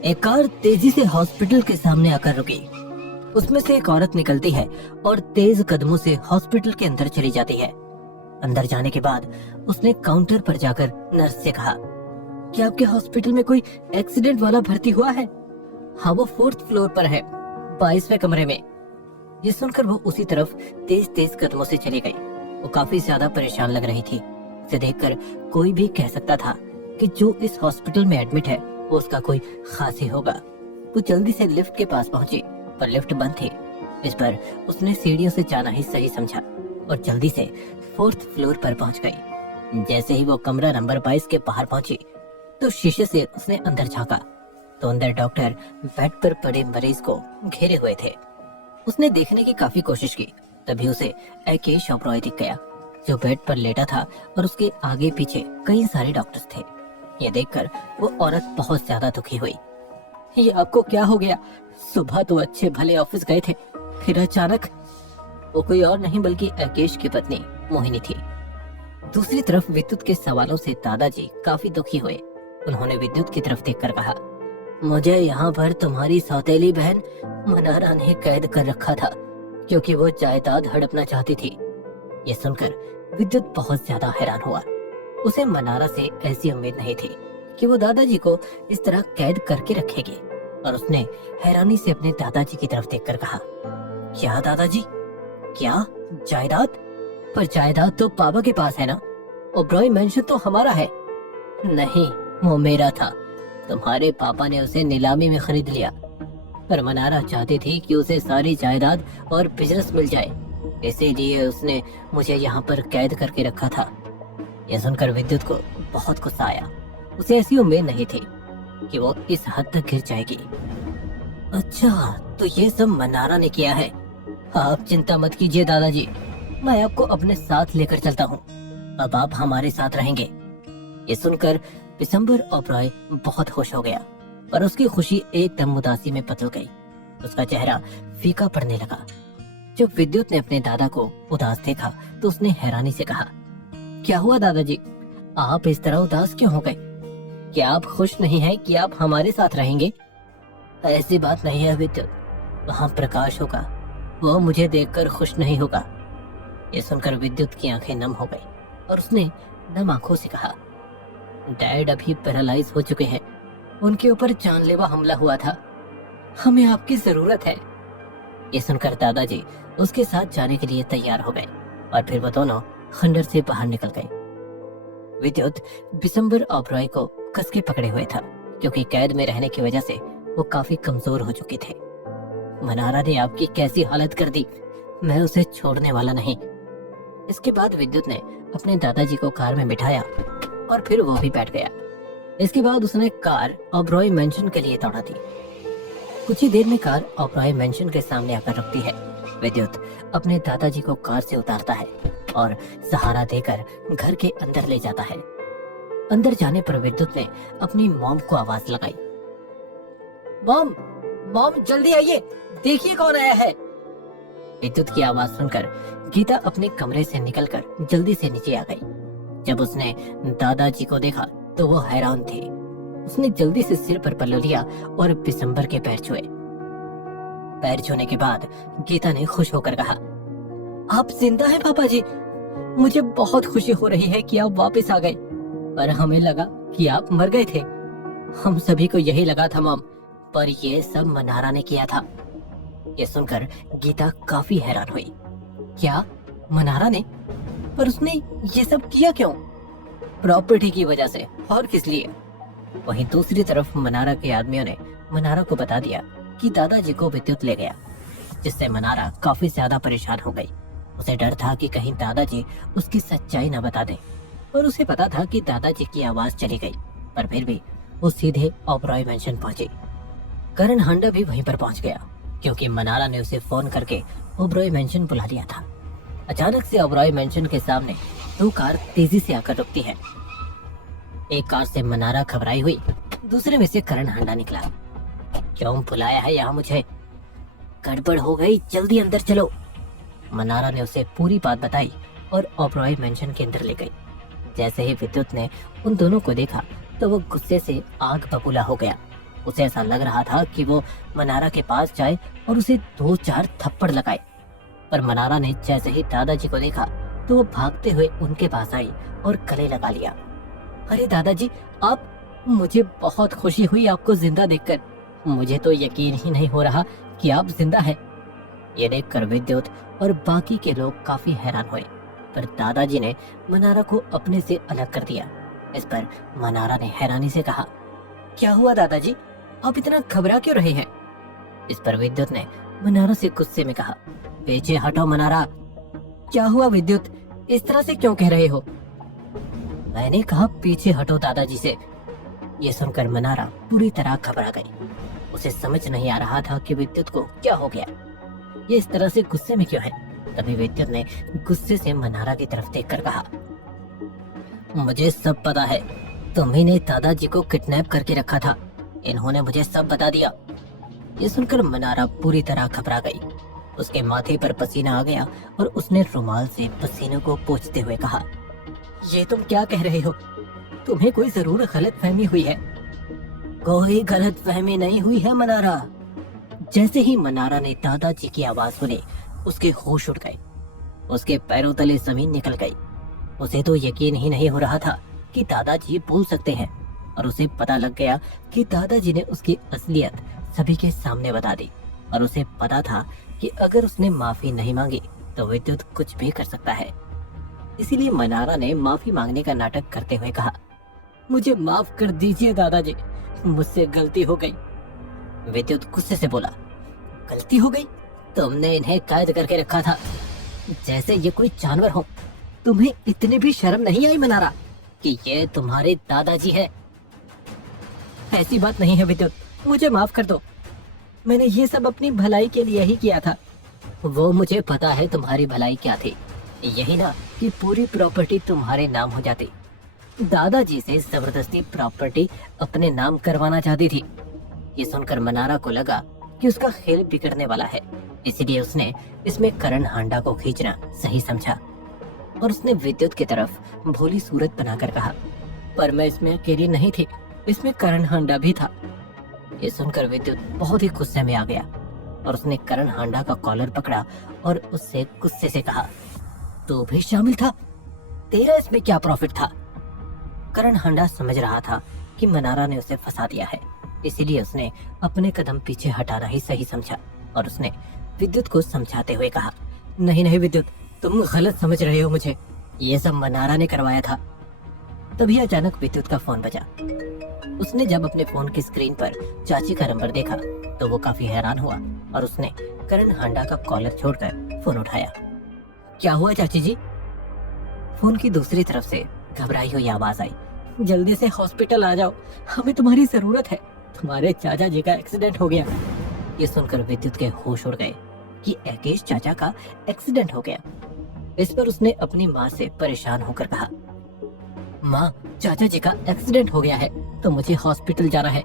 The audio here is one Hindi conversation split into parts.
एक कार तेजी से हॉस्पिटल के सामने आकर रुकी। उसमें से एक औरत निकलती है और तेज कदमों से हॉस्पिटल के अंदर चली जाती है। अंदर जाने के बाद उसने काउंटर पर जाकर नर्स से कहा, क्या आपके हॉस्पिटल में कोई एक्सीडेंट वाला भर्ती हुआ है? हाँ, वो 4th फ्लोर पर है, 22वें कमरे में। ये सुनकर वो उसी तरफ तेज तेज कदमों से चली गई। वो काफी ज्यादा परेशान लग रही थी। उसे देखकर कोई भी कह सकता था कि जो इस हॉस्पिटल में एडमिट है वो उसका कोई खास ही होगा। वो जल्दी से लिफ्ट के पास पहुंची, पर लिफ्ट बंद थी। इस पर उसने सीढ़ियों से जाना ही सही समझा और जल्दी से 4th फ्लोर पर पहुंच गई। जैसे ही वो कमरा नंबर 22 के बाहर पहुंची तो शीशे से उसने अंदर झांका तो अंदर डॉक्टर बेड पर पड़े मरीज को घेरे हुए थे। उसने देखने की काफी कोशिश की, तभी उसे एकेश ओबरॉय दिख गया, जो बेड पर लेटा था और उसके आगे पीछे कई सारे डॉक्टर्स थे। ये देखकर वो औरत बहुत ज्यादा दुखी हुई। ये आपको क्या हो गया? सुबह तो अच्छे भले ऑफिस गए थे, फिर अचानक? वो कोई और नहीं बल्कि एकेश की पत्नी मोहिनी थी। दूसरी तरफ विद्युत के सवालों से दादाजी काफी दुखी हुए। उन्होंने विद्युत की तरफ देखकर कहा, मुझे यहाँ पर तुम्हारी सौतेली बहन मनारा ने कैद कर रखा था क्योंकि वो जायदाद हड़पना चाहती थी। ये सुनकर विद्युत बहुत ज्यादा हैरान हुआ। उसे मनारा से ऐसी उम्मीद नहीं थी कि वो दादाजी को इस तरह कैद करके रखेगी, और उसने हैरानी से अपने दादाजी की तरफ देखकर कहा, क्या दादाजी? क्या जायदाद? पर जायदाद तो पापा के पास है ना? ओबरॉय मेंशन तो हमारा है। नहीं, वो मेरा था। तुम्हारे पापा ने उसे नीलामी में खरीद लिया, पर मनारा चाहती थी कि उसे सारी जायदाद और बिजनेस मिल जाए, इसीलिए उसने मुझे यहाँ पर कैद करके रखा था। यह सुनकर विद्युत को बहुत गुस्सा आया। उसे ऐसी उम्मीद नहीं थी कि वो इस हद तक गिर जाएगी। अच्छा, तो ये सब मनारा ने किया है। आप चिंता मत कीजिए दादाजी, मैं आपको अपने साथ लेकर चलता हूँ। अब आप हमारे साथ रहेंगे। ये सुनकर बिशंबर ओबरॉय बहुत खुश हो गया, पर उसकी खुशी एकदम उदासी में बदल गई। उसका चेहरा फीका पड़ने लगा। जब विद्युत ने अपने दादा को उदास देखा तो उसने हैरानी से कहा, क्या हुआ दादाजी? आप इस तरह उदास क्यों हो गए? क्या आप खुश नहीं हैं कि आप हमारे साथ रहेंगे? ऐसी बात नहीं है विद्युत, वहाँ प्रकाश होगा, वो मुझे देखकर खुश नहीं होगा। ये सुनकर विद्युत की आंखें नम हो गई और उसने नम आंखों से कहा, डैड अभी पैरालाइज हो चुके हैं, उनके ऊपर जानलेवा हमला हुआ था, हमें आपकी जरूरत है। ये सुनकर दादाजी उसके साथ जाने के लिए तैयार हो गए और फिर वो दोनों खंडर से बाहर निकल गए। विद्युत बिशंबर ओबरॉय को कस के पकड़े हुए था, क्योंकि कैद में रहने की वजह से वो काफी कमजोर हो चुके थे। मनारा ने आपकी कैसी हालत कर दी, मैं उसे छोड़ने वाला नहीं। इसके बाद विद्युत ने अपने दादाजी को कार में बिठाया और फिर वो भी बैठ गया। इसके बाद उसने कार ओबरॉय मेंशन के लिए दौड़ा दी। कुछ ही देर में कार ओबरॉय मेंशन के सामने आकर रुकती है। विद्युत अपने दादाजी को कार से उतारता है और सहारा देकर घर के अंदर ले जाता है। अंदर जाने पर विद्युत ने अपनी मॉम को आवाज लगाई, मॉम, मॉम जल्दी आइए, देखिए कौन आया है। विद्युत की आवाज सुनकर गीता अपने कमरे से निकलकर जल्दी से नीचे आ गई। जब उसने दादाजी को देखा तो वो हैरान थी। उसने जल्दी से सिर पर पल्लू लिया और बिशंबर के पैर छुए। पैर छूने के बाद गीता ने खुश होकर कहा, आप जिंदा हैं पापा जी, मुझे बहुत खुशी हो रही है कि आप वापस आ गए, पर हमें लगा कि आप मर गए थे। हम सभी को यही लगा था मॉम, पर ये सब मनारा ने किया था। ये सुनकर गीता काफी हैरान हुई। क्या मनारा ने? पर उसने ये सब किया क्यों? प्रॉपर्टी की वजह से, और किस लिए? वहीं दूसरी तरफ मनारा के आदमियों ने मनारा को बता दिया कि दादाजी को विद्युत ले गया, जिससे मनारा काफी ज्यादा परेशान हो गई। उसे डर था कि कहीं दादाजी उसकी सच्चाई न बता दे, और उसे पता था कि दादाजी की आवाज चली गई, पर फिर भी वो सीधे ओबरॉय मेंशन पहुंची। करण हांडा भी वहीं पर पहुंच गया, क्योंकि मनारा ने उसे फोन करके ओबरॉय मेंशन बुला लिया था। अचानक से ओबरॉय मेंशन के सामने दो कार तेजी से आकर रुकती है। एक कार से मनारा घबराई हुई, दूसरे में से करण हांडा निकला। क्यों बुलाया है यहाँ मुझे? गड़बड़ हो गई, जल्दी अंदर चलो। मनारा ने उसे पूरी बात बताई और ओबरॉय मेंशन के अंदर ले गई। जैसे ही विद्युत ने उन दोनों को देखा तो वो गुस्से से आग बबूला हो गया। उसे ऐसा लग रहा था कि वो मनारा के पास जाए और उसे 2-4 थप्पड़ लगाए, पर मनारा ने जैसे ही दादाजी को देखा तो वो भागते हुए उनके पास आई और गले लगा लिया। अरे दादाजी आप, मुझे बहुत खुशी हुई आपको जिंदा देखकर। मुझे तो यकीन ही नहीं हो रहा कि आप जिंदा हैं। ये देखकर विद्युत और बाकी के लोग काफी हैरान हुए, पर दादाजी ने मनारा को अपने से अलग कर दिया। इस पर मनारा ने हैरानी से कहा, क्या हुआ दादाजी, आप इतना घबरा क्यों रहे हैं? इस पर विद्युत ने मनारा से गुस्से में कहा, पीछे हटो मनारा। क्या हुआ विद्युत, इस तरह से क्यों कह रहे हो? मैंने कहा पीछे हटो दादाजी से। ये सुनकर मनारा पूरी तरह घबरा गई। उसे समझ नहीं आ रहा था कि विद्युत को क्या हो गया, ये इस तरह से गुस्से में क्यों है। तभी विद्युत ने गुस्से से मनारा की तरफ देखकर कहा, मुझे सब पता है, तुम्ही ने दादाजी को किडनैप करके रखा था। इन्होंने मुझे सब बता दिया। ये सुनकर मनारा पूरी तरह घबरा गई। उसके माथे पर पसीना आ गया और उसने रुमाल से पसीने को पोंछते हुए कहा, ये तुम क्या कह रहे हो? तुम्हें कोई जरूर गलतफहमी हुई है। कोई गलतफहमी नहीं हुई है मनारा। जैसे ही मनारा ने दादाजी की आवाज सुनी, उसके होश उड़ गए। उसके पैरों तले जमीन निकल गई। उसे तो यकीन ही नहीं हो रहा था कि दादाजी बोल सकते हैं, और उसे पता लग गया कि दादाजी ने उसकी असलियत सभी के सामने बता दी। और उसे पता था कि अगर उसने माफी नहीं मांगी तो विद्युत कुछ भी कर सकता है। इसीलिए मनारा ने माफी मांगने का नाटक करते हुए कहा, मुझे माफ कर दीजिए दादाजी, मुझसे गलती हो गई। विद्युत गुस्से से बोला, गलती हो गई? तुमने इन्हें कैद करके रखा था जैसे ये कोई जानवर हो। तुम्हें इतनी भी शर्म नहीं आई मनारा कि ये तुम्हारे दादाजी है? ऐसी बात नहीं है विद्युत, मुझे माफ कर दो। मैंने ये सब अपनी भलाई के लिए ही किया था। वो मुझे पता है तुम्हारी भलाई क्या थी, यही ना कि पूरी प्रॉपर्टी तुम्हारे नाम हो जाती। दादाजी से जबरदस्ती प्रॉपर्टी अपने नाम करवाना चाहती थी। ये सुनकर मनारा को लगा कि उसका खेल बिगड़ने वाला है, इसलिए उसने इसमें करण हांडा को खींचना सही समझा और उसने विद्युत की तरफ भोली सूरत बनाकर कहा, पर मैं इसमें अकेली नहीं थी, इसमें करण हांडा भी था। ये सुनकर विद्युत बहुत ही गुस्से में आ गया और उसने करण हांडा का कॉलर पकड़ा और उससे गुस्से से कहा, तू भी शामिल था? तेरा इसमें क्या प्रॉफिट था? करण हांडा समझ रहा था कि मनारा ने उसे फंसा दिया है, इसीलिए उसने अपने कदम पीछे हटाना ही सही समझा और उसने विद्युत को समझाते हुए कहा, नहीं नहीं विद्युत, तुम गलत समझ रहे हो मुझे, ये सब मनारा ने करवाया था। तभी अचानक विद्युत का फोन बजा। उसने जब अपने फोन की स्क्रीन पर चाची का नंबर देखा तो वो काफी हैरान हुआ और उसने करण हांडा का कॉलर छोड़कर फोन उठाया। क्या हुआ चाची जी? फोन की दूसरी तरफ से घबराई हुई आवाज आई, जल्दी से हॉस्पिटल आ जाओ, हमें तुम्हारी जरूरत है, तुम्हारे चाचा जी का एक्सीडेंट हो गया। ये सुनकर विद्युत के होश उड़ गए कि एकेश चाचा का एक्सीडेंट हो गया। इस पर उसने अपनी माँ से परेशान होकर कहा, माँ, चाचा जी का एक्सीडेंट हो गया है तो मुझे हॉस्पिटल जाना है।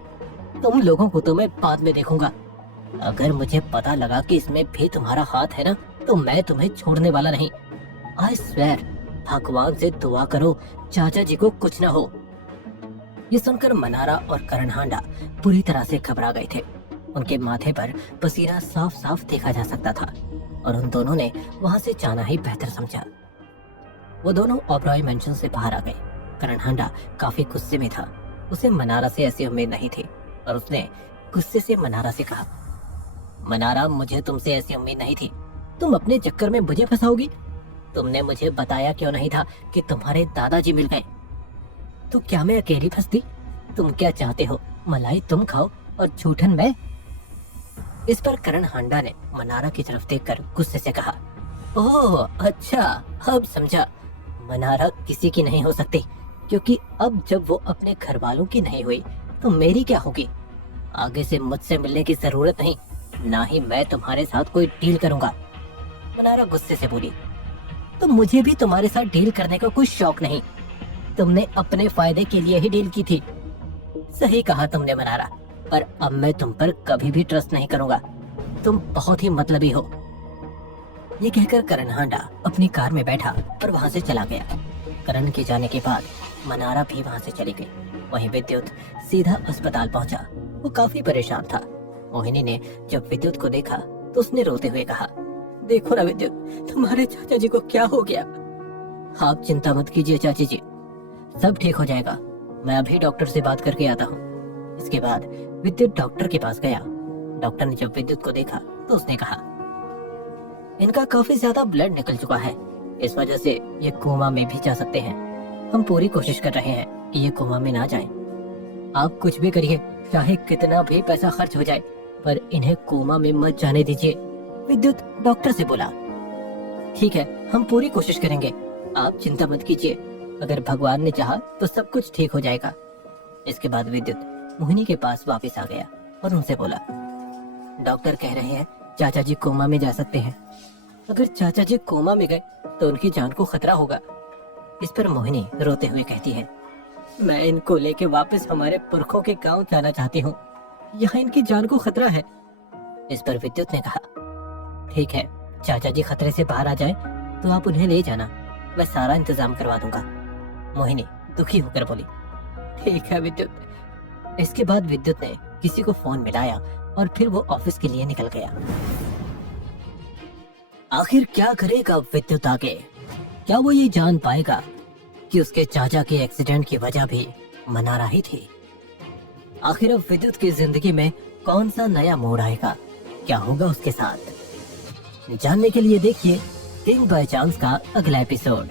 तुम लोगों को तो मैं बाद में देखूंगा। अगर मुझे पता लगा कि इसमें भी तुम्हारा हाथ है ना, तो मैं तुम्हें छोड़ने वाला नहीं। आई स्वेयर, भगवान से दुआ करो चाचा जी को कुछ ना हो। ये सुनकर मनारा और करण हांडा पूरी तरह से घबरा गए थे। उनके माथे पर पसीना साफ साफ देखा जा सकता था और उन दोनों ने वहां से जाना ही बेहतर समझा। वो दोनों ओबरॉय मेंशन से बाहर आ गए। करण हांडा काफी गुस्से में था, उसे मनारा से ऐसी उम्मीद नहीं थी और उसने गुस्से से मनारा से कहा, मनारा, मुझे तुमसे ऐसी उम्मीद नहीं थी, तुम अपने चक्कर में मुझे फंसाओगी। तुमने मुझे बताया क्यों नहीं था कि तुम्हारे दादाजी मिल गए? तो क्या मैं अकेली फंसती? तुम क्या चाहते हो, मलाई तुम खाओ और झूठन मैं? इस पर करण हांडा ने मनारा की तरफ देखकर गुस्से से कहा, ओह अच्छा, अब समझा, मनारा किसी की नहीं हो सकती, क्योंकि अब जब वो अपने घर वालों की नहीं हुई तो मेरी क्या होगी। आगे से मुझसे मिलने की जरूरत नहीं, ना ही मैं तुम्हारे साथ कोई डील करूंगा। मनारा गुस्से से बोली, तो मुझे भी तुम्हारे साथ डील करने का कोई शौक नहीं, तुमने अपने फायदे के लिए ही डील की थी। सही कहा तुमने मनारा, पर अब मैं तुम पर कभी भी ट्रस्ट नहीं करूंगा, तुम बहुत ही मतलबी हो। ये कहकर करण हांडा अपनी कार में बैठा और वहां से चला गया। करण के जाने के बाद मनारा भी वहां से चली गई। वहीं विद्युत सीधा अस्पताल पहुंचा वो काफी परेशान था। मोहिनी ने जब विद्युत को देखा तो उसने रोते हुए कहा, देखो ना विद्युत, तुम्हारे चाचा जी को क्या हो गया। आप चिंता मत कीजिए चाची जी, सब ठीक हो जाएगा। मैं अभी डॉक्टर से बात करके आता हूँ। इसके बाद विद्युत डॉक्टर के पास गया। डॉक्टर ने जब विद्युत को देखा तो उसने कहा, इनका काफी ज्यादा ब्लड निकल चुका है, इस वजह से ये कोमा में भी जा सकते हैं। हम पूरी कोशिश कर रहे हैं कि ये कोमा में ना जाएं। आप कुछ भी करिए, चाहे कितना भी पैसा खर्च हो जाए, पर इन्हें कोमा में मत जाने दीजिए। विद्युत डॉक्टर से बोला, ठीक है, हम पूरी कोशिश करेंगे, आप चिंता मत कीजिए। अगर भगवान ने चाहा तो सब कुछ ठीक हो जाएगा। इसके बाद विद्युत मोहिनी के पास वापस आ गया और उनसे बोला, डॉक्टर कह रहे हैं चाचा जी कोमा में जा सकते हैं। अगर चाचा जी कोमा में गए तो उनकी जान को खतरा होगा। इस पर मोहिनी रोते हुए कहती है, मैं इनको लेके वापस हमारे पुरखों के गांव जाना चाहती हूँ, यहाँ इनकी जान को खतरा है। इस पर विद्युत ने कहा, ठीक है, चाचा जी खतरे से बाहर आ जाए तो आप उन्हें ले जाना, मैं सारा इंतजाम करवा दूंगा। मोहिनी दुखी होकर बोली, ठीक है विद्युत। इसके बाद विद्युत ने किसी को फोन मिलाया और फिर वो ऑफिस के लिए निकल गया। आखिर क्या करेगा विद्युत आगे? क्या वो ये जान पाएगा कि उसके चाचा के एक्सीडेंट की वजह भी मनारा ही थी? आखिर अब विद्युत की जिंदगी में कौन सा नया मोड़ आएगा? क्या होगा उसके साथ? जानने के लिए देखिए थिंक बाय चांस का अगला एपिसोड।